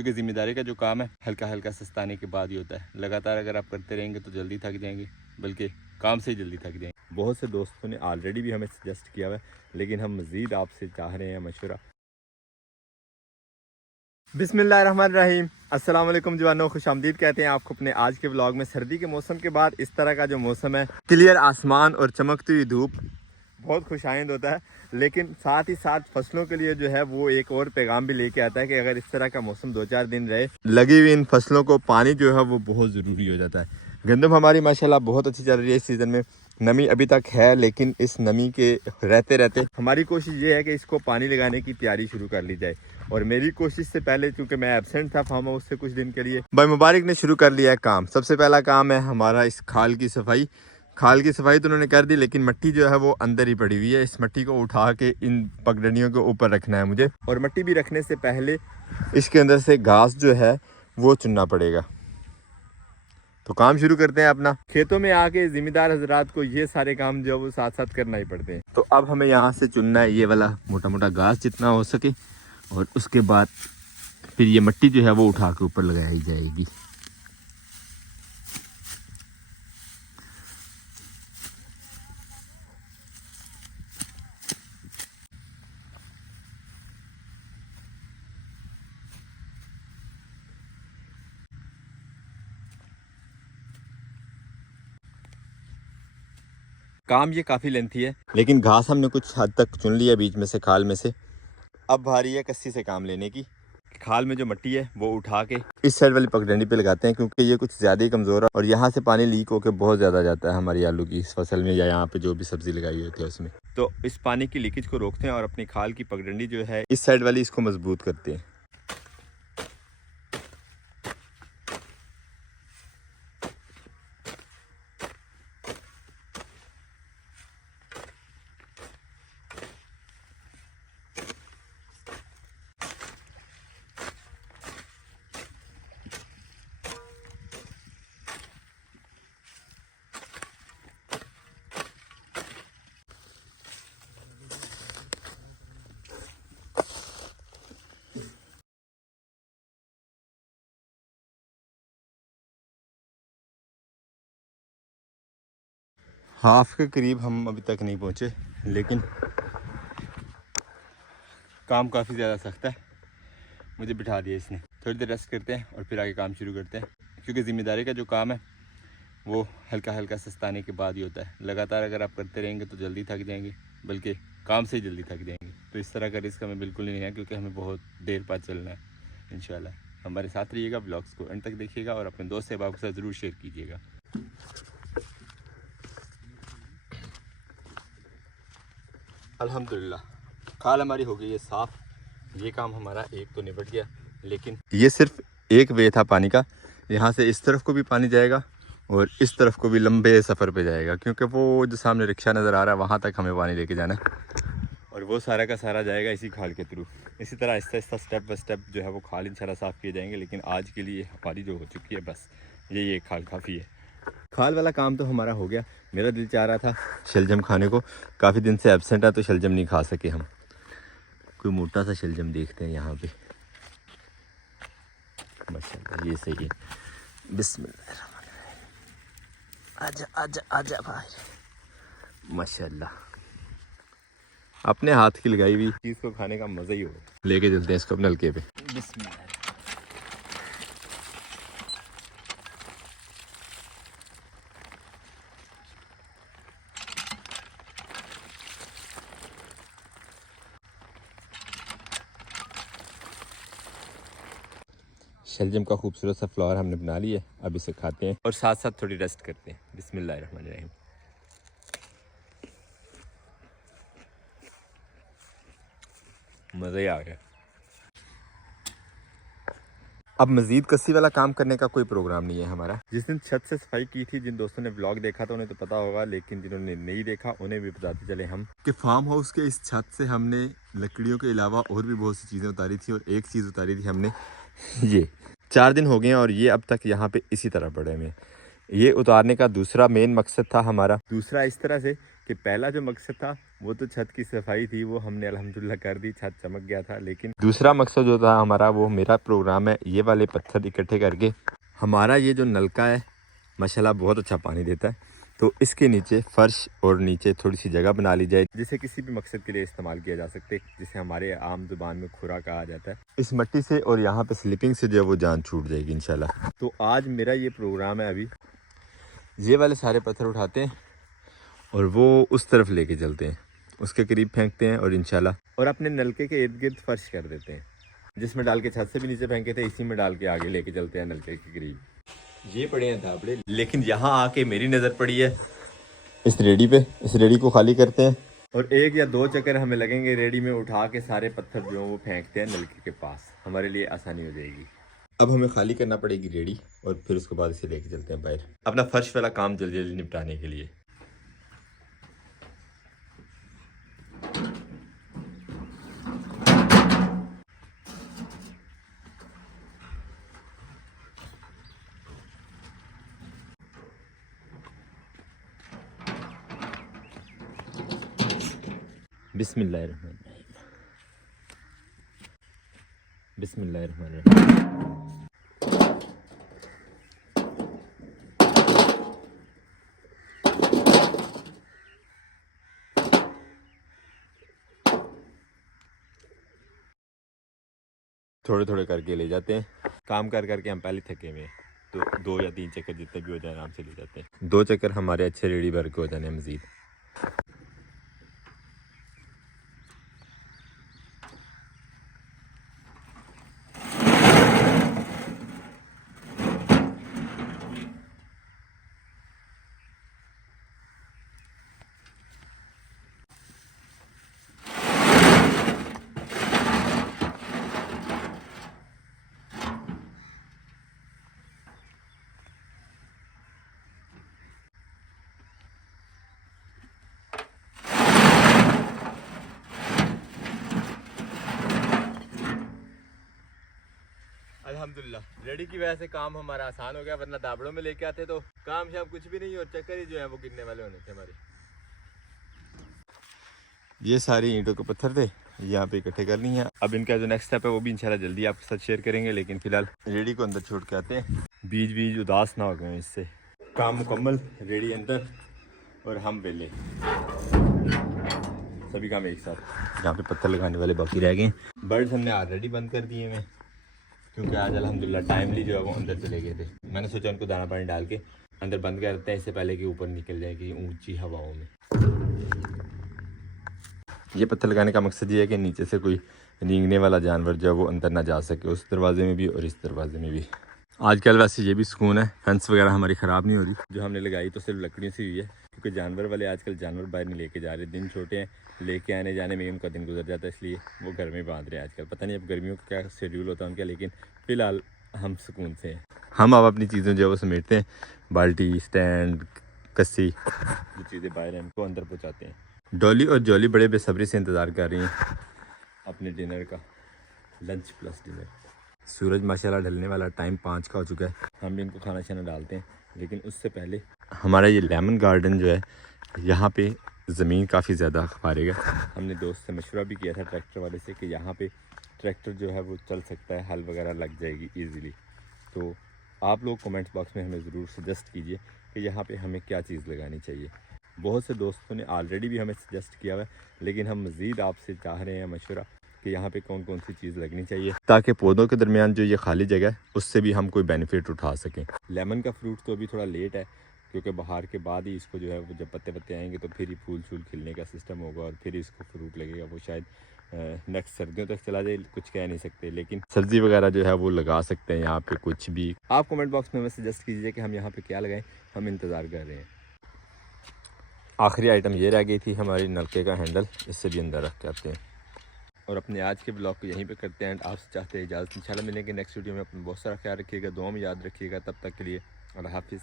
क्योंकि ज़िम्मेदारी का जो काम है हल्का हल्का सस्ताने के बाद ही होता है। लगातार अगर आप करते रहेंगे तो जल्दी थक जाएंगे, बल्कि काम से ही जल्दी थक जाएंगे। बहुत से दोस्तों ने ऑलरेडी भी हमें सजेस्ट किया हुआ है, लेकिन हम मज़ीद आपसे चाह रहे हैं मशवरा। बिस्मिल्लाहिर्रहमानिर्रहीम, अस्सलाम वालेकुम जवानों, खुशामदीद कहते हैं आपको अपने आज के व्लॉग में। सर्दी के मौसम के बाद इस तरह का जो मौसम है, क्लियर आसमान और चमकती हुई धूप, बहुत खुशाइंद होता है। लेकिन साथ ही साथ फसलों के लिए जो है वो एक और पैगाम भी लेके आता है कि अगर इस तरह का मौसम 2-4 दिन रहे, लगी हुई इन फसलों को पानी जो है वो बहुत ज़रूरी हो जाता है। गंदम हमारी माशाल्लाह बहुत अच्छी चल रही है इस सीज़न में। नमी अभी तक है, लेकिन इस नमी के रहते रहते हमारी कोशिश ये है कि इसको पानी लगाने की तैयारी शुरू कर ली जाए। और मेरी कोशिश से पहले, चूँकि मैं एब्सेंट था फार्म हाउस से कुछ दिन के लिए, भाई मुबारक ने शुरू कर लिया है काम। सबसे पहला काम है हमारा इस खाल की सफाई। खाल की सफाई तो उन्होंने कर दी, लेकिन मिट्टी जो है वो अंदर ही पड़ी हुई है। इस मिट्टी को उठा के इन पगडंडियों के ऊपर रखना है मुझे। और मिट्टी भी रखने से पहले इसके अंदर से घास जो है वो चुनना पड़ेगा। तो काम शुरू करते हैं अपना। खेतों में आके जिम्मेदार हजरात को ये सारे काम जो है वो साथ साथ करना ही पड़ते हैं। तो अब हमें यहाँ से चुनना है ये वाला मोटा मोटा घास जितना हो सके, और उसके बाद फिर ये मिट्टी जो है वो उठा के ऊपर लगाई जाएगी। काम ये काफ़ी लेंथी है, लेकिन घास हमने कुछ हद तक चुन लिया बीच में से, खाल में से। अब भारी है कस्सी से काम लेने की। खाल में जो मिट्टी है वो उठा के इस साइड वाली पगडंडी पे लगाते हैं, क्योंकि ये कुछ ज़्यादा ही कमज़ोर है और यहाँ से पानी लीक होकर बहुत ज़्यादा जाता है हमारी आलू की इस फसल में, या यहाँ पे जो भी सब्ज़ी लगाई होती है उसमें। तो इस पानी की लीकेज को रोकते हैं और अपनी खाल की पगडंडी जो है इस साइड वाली, इसको मजबूत करते हैं। हाफ के करीब हम अभी तक नहीं पहुँचे, लेकिन काम काफ़ी ज़्यादा सख्त है। मुझे बिठा दिया इसने। थोड़ी देर रेस्ट करते हैं और फिर आगे काम शुरू करते हैं, क्योंकि ज़िम्मेदारी का जो काम है वो हल्का हल्का सस्ताने के बाद ही होता है। लगातार अगर आप करते रहेंगे तो जल्दी थक जाएंगे, बल्कि काम से ही जल्दी थक जाएंगे। तो इस तरह का रिस्क हमें बिल्कुल नहीं है, क्योंकि हमें बहुत देर बाद चलना है। इंशाल्लाह हमारे साथ रहिएगा, ब्लॉग्स को एंड तक देखिएगा और अपने दोस्त अहबाब के साथ ज़रूर शेयर कीजिएगा। अल्हम्दुलिल्लाह खाल हमारी हो गई है साफ़। ये काम हमारा एक तो निपट गया, लेकिन ये सिर्फ एक वे था पानी का। यहाँ से इस तरफ को भी पानी जाएगा और इस तरफ को भी लंबे सफ़र पे जाएगा, क्योंकि वो जो सामने रिक्शा नज़र आ रहा है वहाँ तक हमें पानी लेके जाना है, और वो सारा का सारा जाएगा इसी खाल के थ्रू। इसी तरह Aahista Aahista step by step जो है वो खाल इंशाल्लाह साफ़ किए जाएंगे। लेकिन आज के लिए हमारी जो हो चुकी है बस ये खाल काफ़ी है। खाल वाला काम तो हमारा हो गया। मेरा दिल चाह रहा था शलजम खाने को, काफ़ी दिन से एब्सेंट है तो शलजम नहीं खा सके हम। कोई मोटा सा शलजम देखते हैं यहाँ पे। माशाल्लाह ये सही है। बिस्मिल्लाह, आजा आजा आजा भाई, माशाल्लाह। अपने हाथ की लगाई हुई चीज़ को खाने का मज़ा ही होगा। लेके चलते हैं इसको अपने नलके पे। बिस्मिल्लाह। शलजम का खूबसूरत सा फ्लावर हमने बना लिया, अब इसे खाते हैं और साथ साथ थोड़ी रेस्ट करते हैं। बिस्मिल्लाहिर्रहमानिर्रहीम। मज़ा ही आ गया। अब मज़ीद कस्सी वाला काम करने का कोई प्रोग्राम नहीं है हमारा। जिस दिन छत से सफाई की थी, जिन दोस्तों ने व्लॉग देखा था उन्हें तो पता होगा, लेकिन जिन्होंने नहीं देखा उन्हें भी बताते चले हम कि फार्म हाउस के इस छत से हमने लकड़ियों के अलावा और भी बहुत सी चीज़ें उतारी थी, और एक चीज़ उतारी थी हमने ये। 4 दिन हो गए हैं और ये अब तक यहाँ पे इसी तरह पड़े हुए हैं। ये उतारने का दूसरा मेन मकसद था हमारा। दूसरा इस तरह से कि पहला जो मकसद था वो तो छत की सफाई थी, वो हमने अल्हम्दुलिल्लाह कर दी, छत चमक गया था। लेकिन दूसरा मकसद जो था हमारा, वो मेरा प्रोग्राम है ये वाले पत्थर इकट्ठे करके हमारा ये जो नलका है माशाल्लाह बहुत अच्छा पानी देता है, तो इसके नीचे फ़र्श और नीचे थोड़ी सी जगह बना ली जाए जिसे किसी भी मकसद के लिए इस्तेमाल किया जा सकते, जिसे हमारे आम जुबान में खुरा कहा जाता है। इस मट्टी से और यहाँ पे स्लिपिंग से जो है वो जान छूट जाएगी इंशाल्लाह। तो आज मेरा ये प्रोग्राम है, अभी ये वाले सारे पत्थर उठाते हैं और वो उस तरफ लेके चलते हैं, उसके करीब फेंकते हैं और इंशाल्लाह और अपने नलके के इर्द गिर्द फर्श कर देते हैं, जिसमें डाल के छत से भी नीचे फेंके थे, इसी में डाल के आगे लेके चलते हैं नलके के करीब। ये पड़े हैं धाबड़े, लेकिन यहाँ आके मेरी नज़र पड़ी है इस रेडी पे। इस रेडी को खाली करते हैं और 1 या 2 चक्कर हमें लगेंगे रेडी में उठा के सारे पत्थर जो वो फेंकते हैं नलके के पास, हमारे लिए आसानी हो जाएगी। अब हमें खाली करना पड़ेगी रेडी और फिर उसके बाद इसे लेके चलते हैं बाहर अपना फर्श वाला काम जल्दी जल्दी निपटाने के लिए। बिस्मिल्लाहिर्रहमानिर्रहीम, बिस्मिल्लाहिर्रहमानिर्रहीम। थोड़े थोड़े करके ले जाते हैं, काम कर करके हम पहले थके हुए हैं, तो 2 या 3 चक्कर जितने भी हो जाए आराम से ले जाते हैं। 2 चक्कर हमारे अच्छे रेडी भर के हो जाने मज़ीद। अल्हम्दुलिल्लाह रेडी की वजह से काम हमारा आसान हो गया, वरना दाबड़ों में लेके आते तो काम शाम कुछ भी नहीं और चक्कर ही जो है वो गिरने वाले होने थे हमारे। ये सारी ईंटों के पत्थर थे, यहाँ पे इकट्ठे करनी है। अब इनका जो नेक्स्ट स्टेप है वो भी इंशाल्लाह जल्दी आपके साथ शेयर करेंगे, लेकिन फिलहाल रेडी को अंदर छोड़ के आते हैं, बीज बीज उदास ना हो गए इससे। काम मुकम्मल, रेडी अंदर और हम बेले, सभी काम एक साथ। यहाँ पे पत्थर लगाने वाले बाकी रह गए। बर्ड्स हमने ऑलरेडी बंद कर दिए हैं, क्योंकि आज अल्हम्दुलिल्लाह टाइमली जो है वो अंदर चले गए थे। मैंने सोचा उनको दाना पानी डाल के अंदर बंद कर देते हैं, इससे पहले कि ऊपर निकल जाएगी ऊंची हवाओं में। ये पत्थर लगाने का मकसद ये है कि नीचे से कोई रेंगने वाला जानवर जो है वो अंदर ना जा सके, उस दरवाजे में भी और इस दरवाजे में भी। आजकल वैसे ये भी सुकून है, फेंस वगैरह हमारी ख़राब नहीं हो रही, जो हमने लगाई तो सिर्फ लकड़ियों से हुई है, क्योंकि जानवर वाले आजकल जानवर बाहर नहीं लेके जा रहे। दिन छोटे हैं, लेके आने जाने में उनका दिन गुजर जाता है, इसलिए वो घर में बांध रहे हैं आजकल। पता नहीं अब गर्मियों का क्या शेड्यूल होता है उनका, लेकिन फ़िलहाल हम सुकून से हैं। हम अब अपनी चीज़ें जो है वो समेटते हैं, बाल्टी, स्टैंड, कस्सी, जो चीज़ें बाहर हैं उनको अंदर पहुँचाते हैं। डॉली और जॉली बड़े बेसब्री से इंतज़ार कर रही हैं अपने डिनर का, लंच प्लस डिनर। सूरज माशाल्लाह ढलने वाला, टाइम 5 का हो चुका है। हम भी इनको खाना शाना डालते हैं, लेकिन उससे पहले हमारा ये लेमन गार्डन जो है, यहाँ पे ज़मीन काफ़ी ज़्यादा फारेगा। हमने दोस्त से मशवरा भी किया था ट्रैक्टर वाले से कि यहाँ पे ट्रैक्टर जो है वो चल सकता है, हल वगैरह लग जाएगी ईज़िली। तो आप लोग कमेंट्स बॉक्स में हमें ज़रूर सजेस्ट कीजिए कि यहाँ पे हमें क्या चीज़ लगानी चाहिए। बहुत से दोस्तों ने ऑलरेडी भी हमें सजेस्ट किया हुआ है, लेकिन हम मज़ीद आपसे चाह रहे हैं मशवरा कि यहाँ पे कौन कौन सी चीज़ लगनी चाहिए, ताकि पौधों के दरमियान जो ये खाली जगह है उससे भी हम कोई बेनिफिट उठा सकें। लेमन का फ्रूट तो अभी थोड़ा लेट है, क्योंकि बाहर के बाद ही इसको जो है वो जब पत्ते पत्ते आएंगे तो फिर ही फूल शूल खिलने का सिस्टम होगा और फिर इसको फ्रूट लगेगा। वो शायद नेक्स्ट सर्दियों तक चला जाए, कुछ कह नहीं सकते, लेकिन सब्ज़ी वगैरह जो है वो लगा सकते हैं यहाँ पे कुछ भी। आप कमेंट बॉक्स में हमें सजेस्ट कीजिए कि हम यहाँ पे क्या लगाएं, हम इंतज़ार कर रहे हैं। आखिरी आइटम ये रह गई थी हमारी नलके का हैंडल, इससे भी अंदर रख के आते हैं और अपने आज के ब्लॉग को यहीं पे करते हैं। आपसे चाहते हैं इजाज़त, इंशाल्लाह मिलेंगे नेक्स्ट वीडियो में। अपना बहुत सारा ख्याल रखिएगा, दुआ में याद रखिएगा। तब तक के लिए अल्लाह हाफिज़।